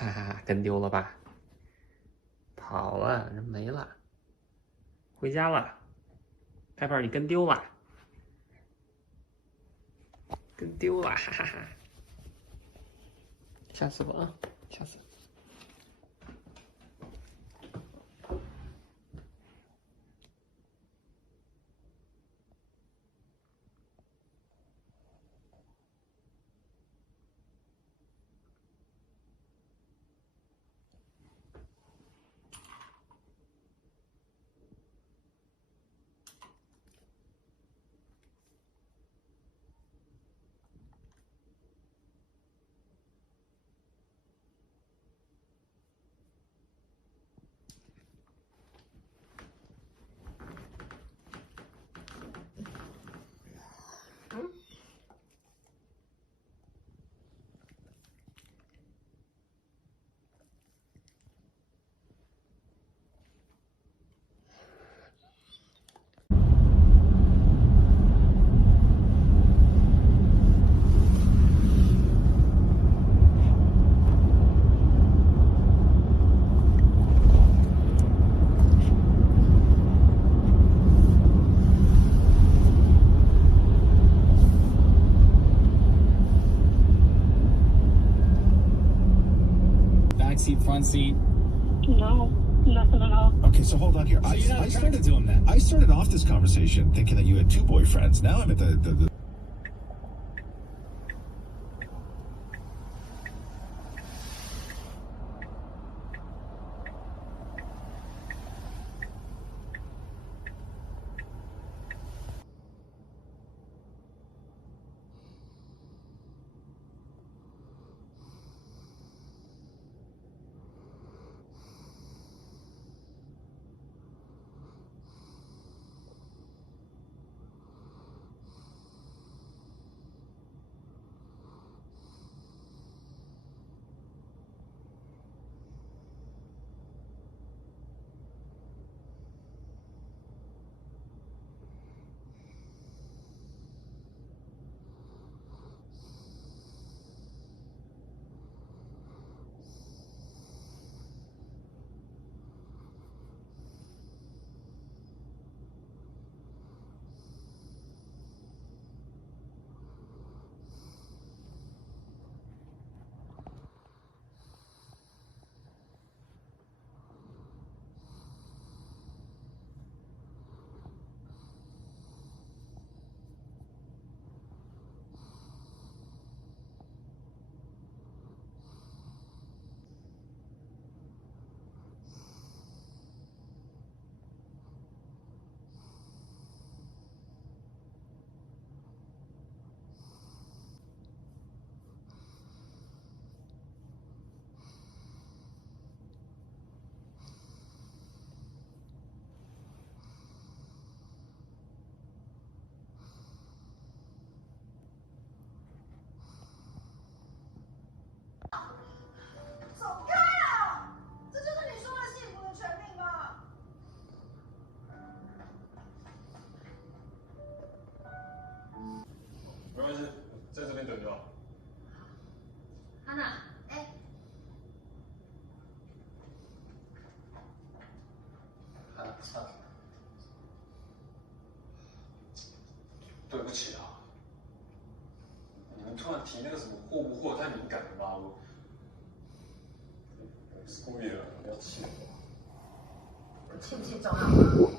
哈哈哈，跟丢了吧？跑了，人没了，回家了。拍拍，你跟丢了，跟丢了，哈哈哈。下次吧啊，下次。Back seat, front seat? No, nothing at all. Okay, so hold on here. So you're not attracted started to him then? I started off this conversation thinking that you had two boyfriends. Now I'm at the在这边等就好。安娜，哎，操！对不起啊，你们突然提那个什么货不货太敏感了吧？我不是故意的，不要气我。气不气重要吗？